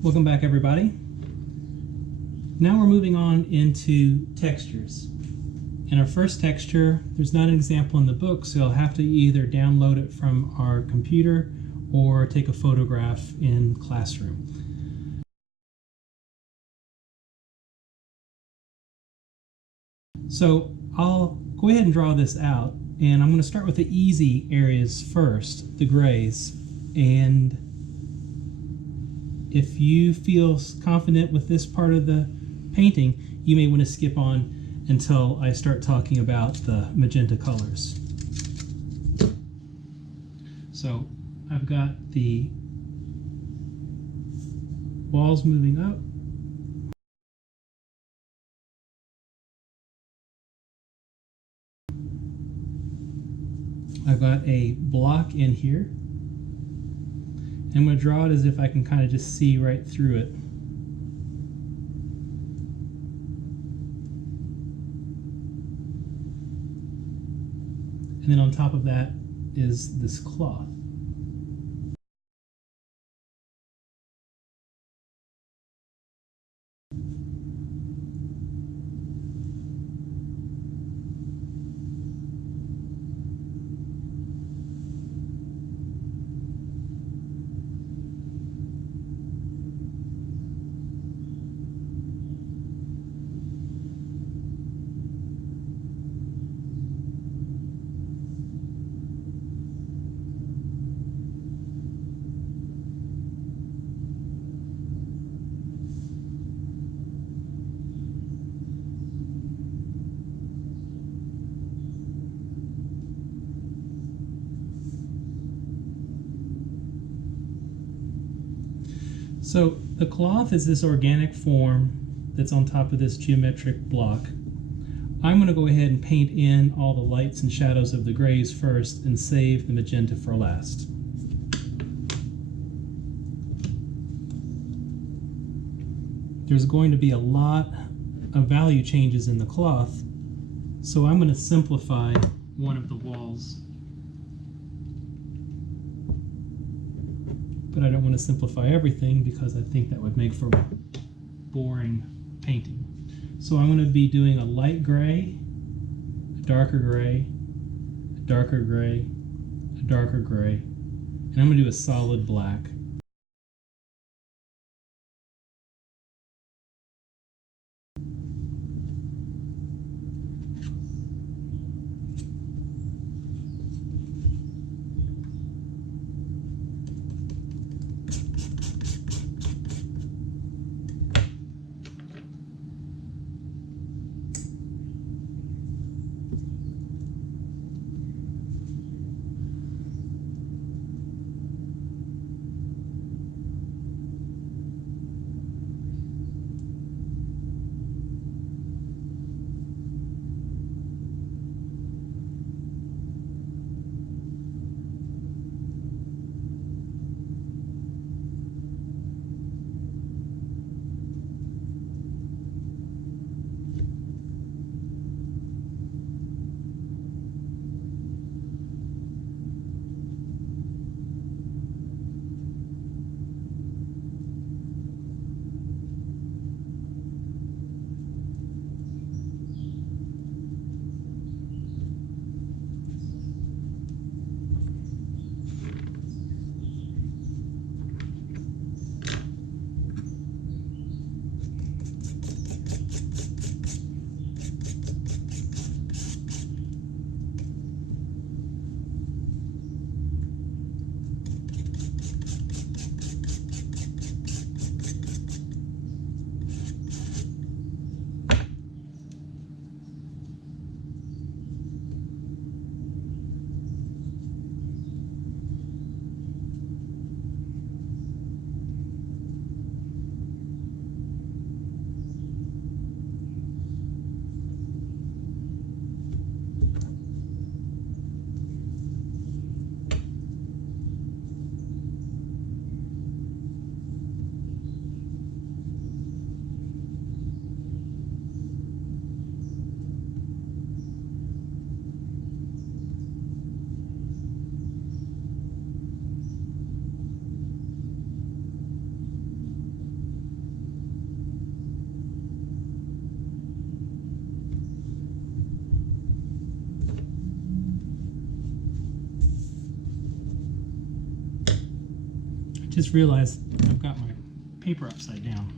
Welcome back, everybody. Now we're moving on into textures. In our first texture, there's not an example in the book, so you'll have to either download it from our computer or take a photograph in Classroom. So I'll go ahead and draw this out, and I'm going to start with the easy areas first, the grays. And if you feel confident with this part of the painting, you may want to skip on until I start talking about the magenta colors. So I've got the walls moving up. I've got a block in here. I'm going to draw it as if I can kind of just see right through it. And then on top of that is this cloth. So the cloth is this organic form that's on top of this geometric block. I'm going to go ahead and paint in all the lights and shadows of the grays first and save the magenta for last. There's going to be a lot of value changes in the cloth, so I'm going to simplify one of the walls. But I don't want to simplify everything because I think that would make for boring painting. So I'm going to be doing a light gray, a darker gray, a darker gray, a darker gray, and I'm going to do a solid black. just realized I've got my paper upside down.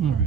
All right.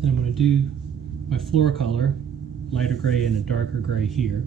Then I'm going to do my floor color, lighter gray and a darker gray here.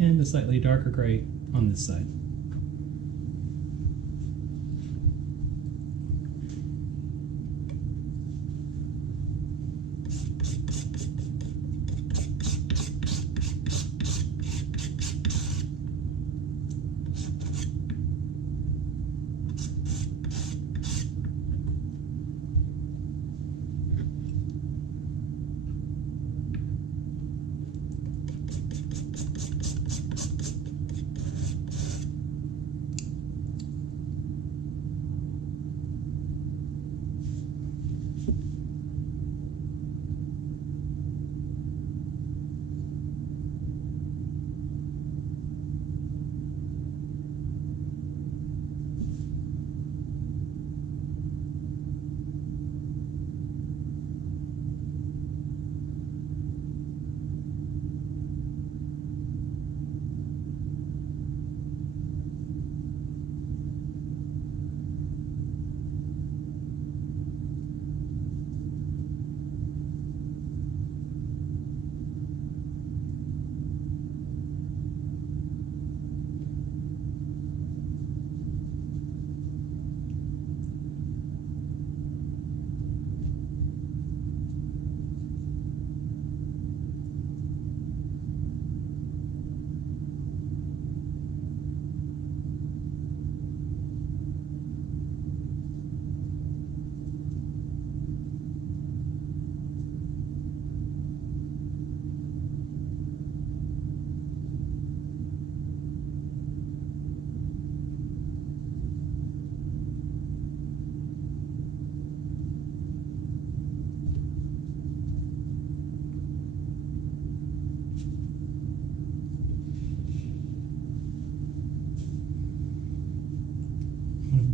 And a slightly darker gray on this side.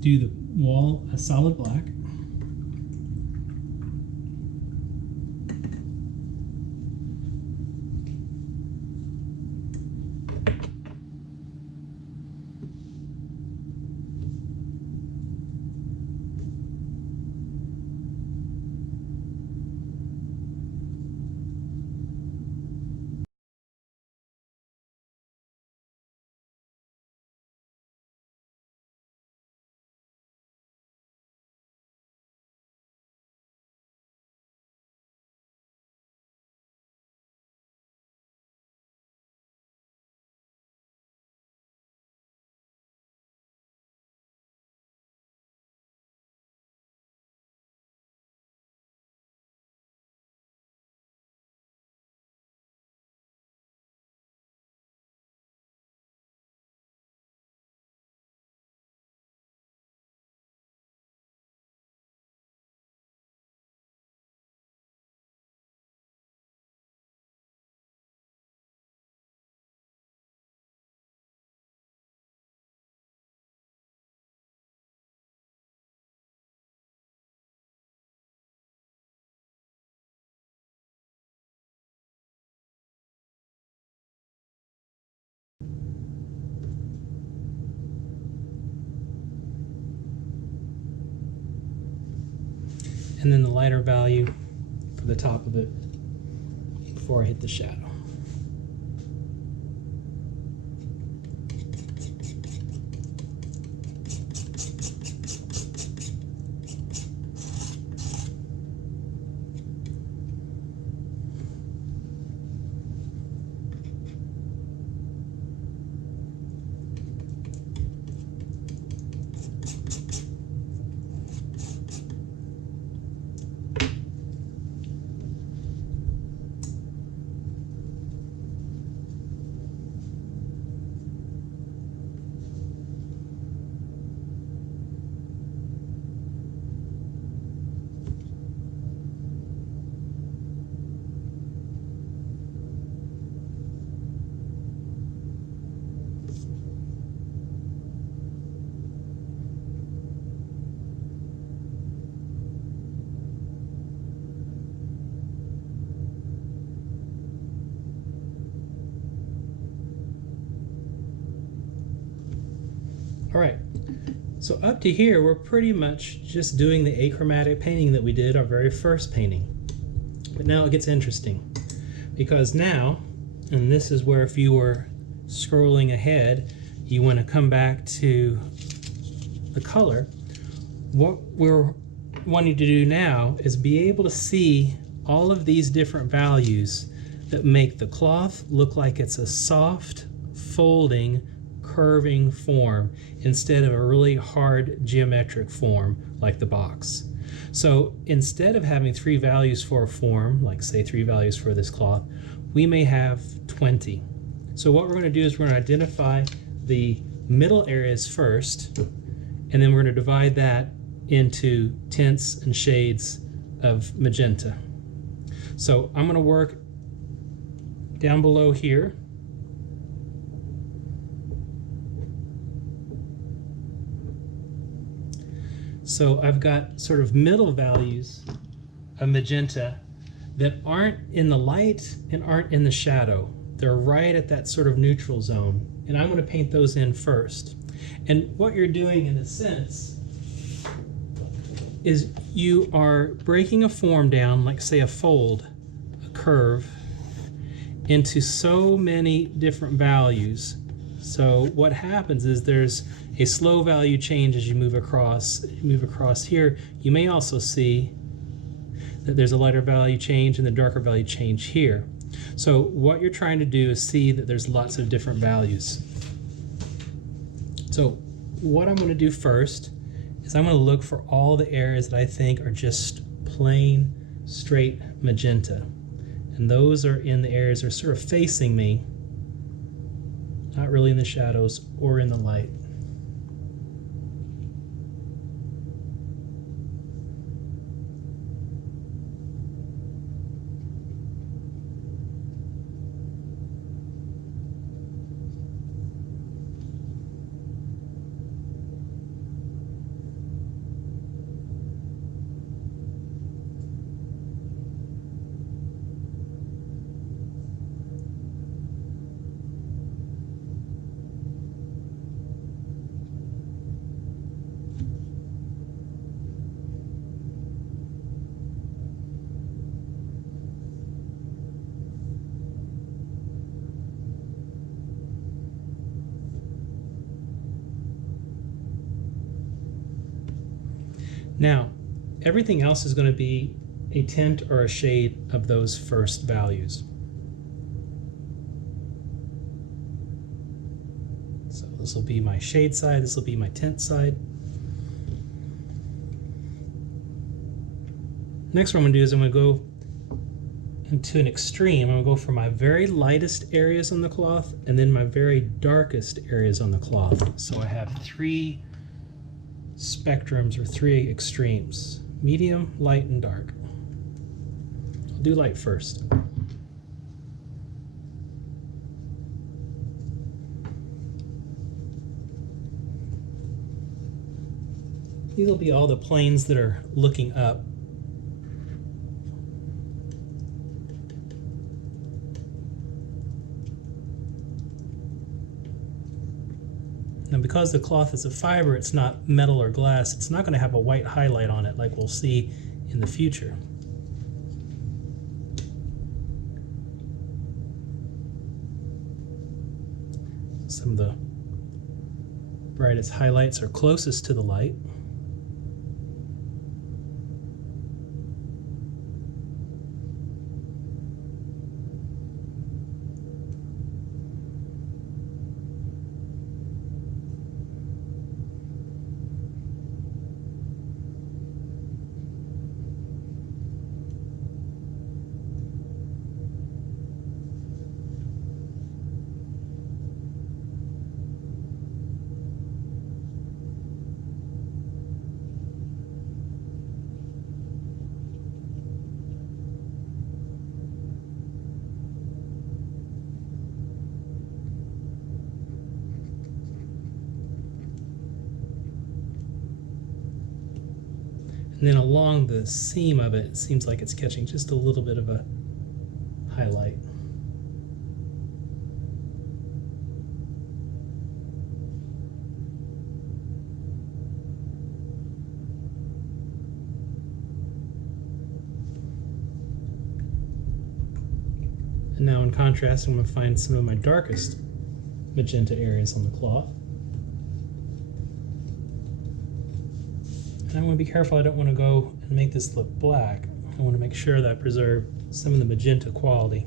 Do the wall a solid black. and then the lighter value for the top of it before I hit the shadow. All right, so up to here, we're pretty much just doing the achromatic painting that we did our very first painting. But now it gets interesting, because now, and this is where if you were scrolling ahead, you want to come back to the color. What we're wanting to do now is be able to see all of these different values that make the cloth look like it's a soft, folding, curving form instead of a really hard geometric form like the box. So instead of having 3 values for a form, like say 3 values for this cloth, we may have 20. So what we're going to do is we're going to identify the middle areas first, and then we're going to divide that into tints and shades of magenta. So I'm going to work down below here. So I've got sort of middle values of magenta that aren't in the light and aren't in the shadow. They're right at that sort of neutral zone. And I'm going to paint those in first. And what you're doing in a sense is you are breaking a form down, like say a fold, a curve, into so many different values. So what happens is there's a slow value change as you move across. Here. You may also see that there's a lighter value change and the darker value change here. So what you're trying to do is see that there's lots of different values. So what I'm going to do first is I'm going to look for all the areas that I think are just plain straight magenta. And those are in the areas that are sort of facing me, not really in the shadows or in the light. Now, everything else is going to be a tint or a shade of those first values. So this will be my shade side, this will be my tint side. Next what I'm going to do is I'm going to go into an extreme. I'm going to go for my very lightest areas on the cloth and then my very darkest areas on the cloth. So I have 3 spectrums or 3 extremes: medium, light, and dark. I'll do light first. These will be all the planes that are looking up. And because the cloth is a fiber, it's not metal or glass, it's not going to have a white highlight on it like we'll see in the future. Some of the brightest highlights are closest to the light. And then along the seam of it, it seems like it's catching just a little bit of a highlight. And now in contrast, I'm going to find some of my darkest magenta areas on the cloth. And I want to be careful, I don't want to go and make this look black. I want to make sure that I preserve some of the magenta quality.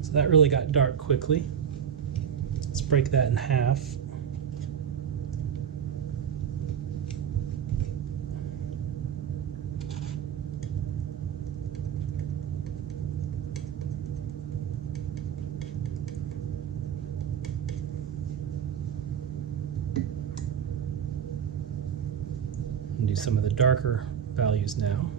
So that really got dark quickly. Let's break that in half. And do some of the darker values now.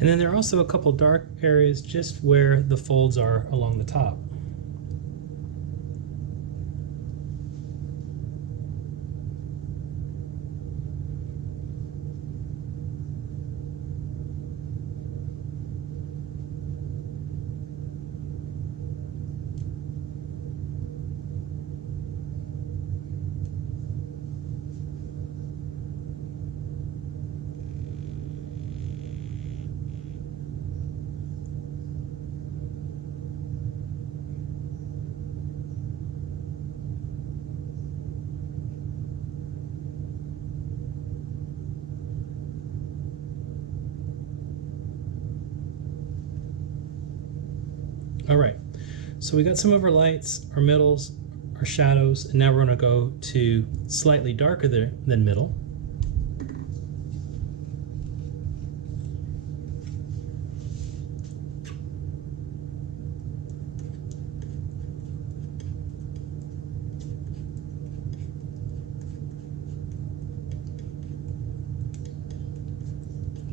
And then there are also a couple dark areas just where the folds are along the top. All right, so we got some of our lights, our middles, our shadows, and now we're going to go to slightly darker than middle.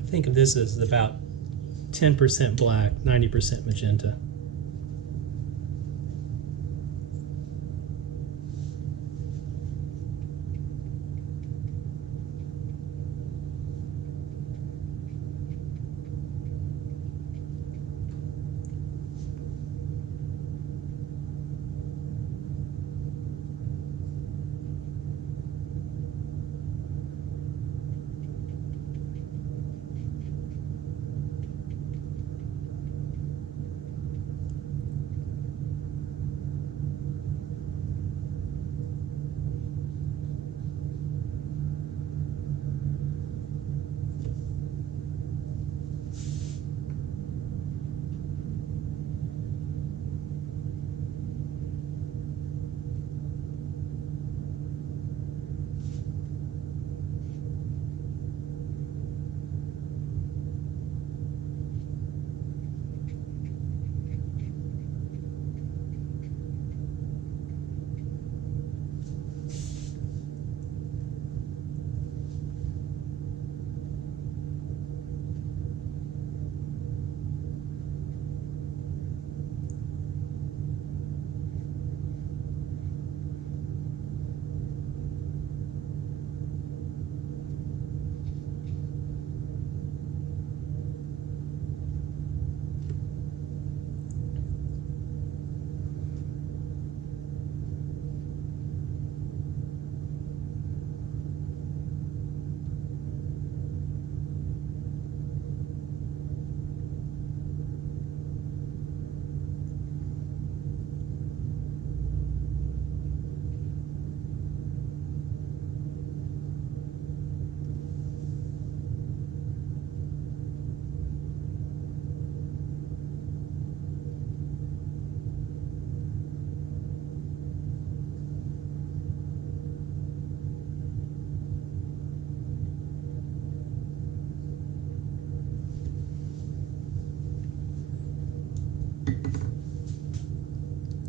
Think of this as about 10% black, 90% magenta.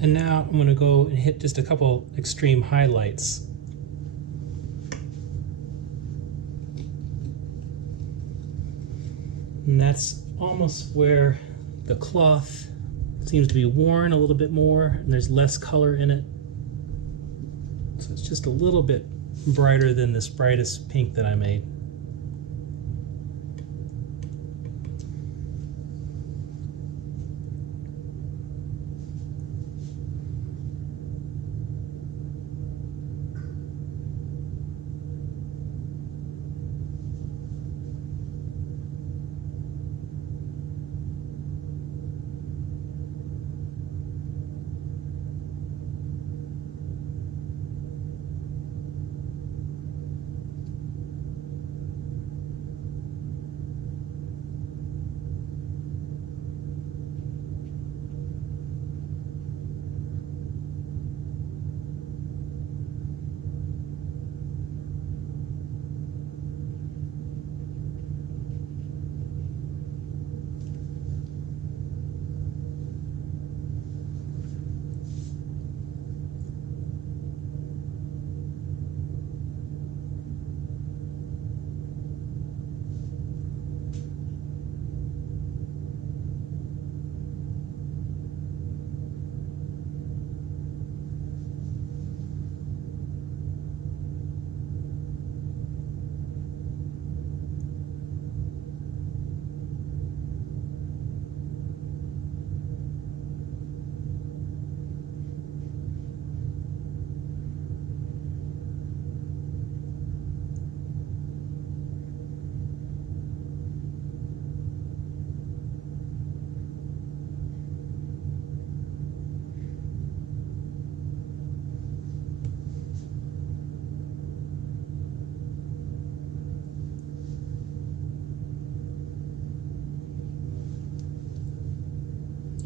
And now I'm going to go and hit just a couple extreme highlights. And that's almost where the cloth seems to be worn a little bit more, and there's less color in it. So it's just a little bit brighter than this brightest pink that I made.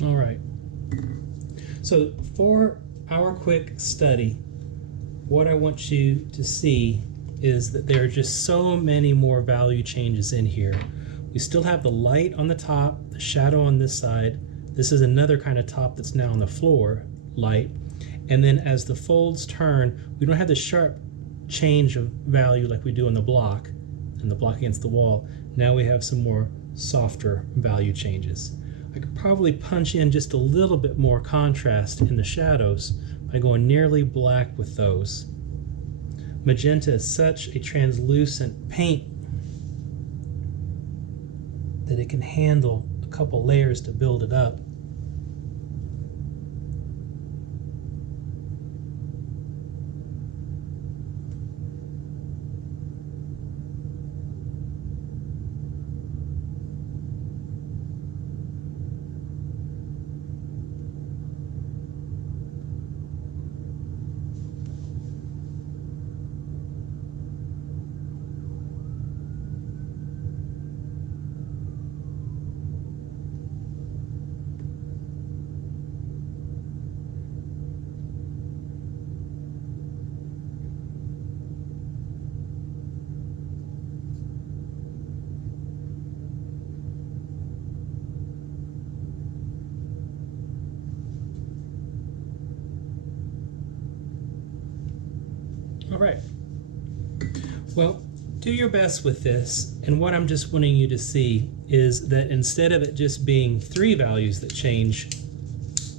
All right. So for our quick study, what I want you to see is that there are just so many more value changes in here. We still have the light on the top, the shadow on this side. This is another kind of top that's now on the floor, light. And then as the folds turn, we don't have the sharp change of value like we do on the block and the block against the wall. Now we have some more softer value changes. I could probably punch in just a little bit more contrast in the shadows by going nearly black with those. Magenta is such a translucent paint that it can handle a couple layers to build it up. All right. Well, do your best with this, and what I'm just wanting you to see is that instead of it just being 3 values that change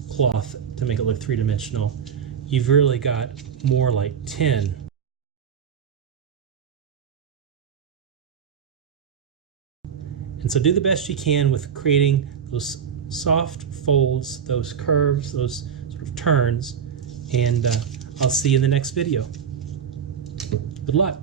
cloth to make it look three-dimensional, you've really got more like 10. And so do the best you can with creating those soft folds, those curves, those sort of turns, and I'll see you in the next video. Good luck.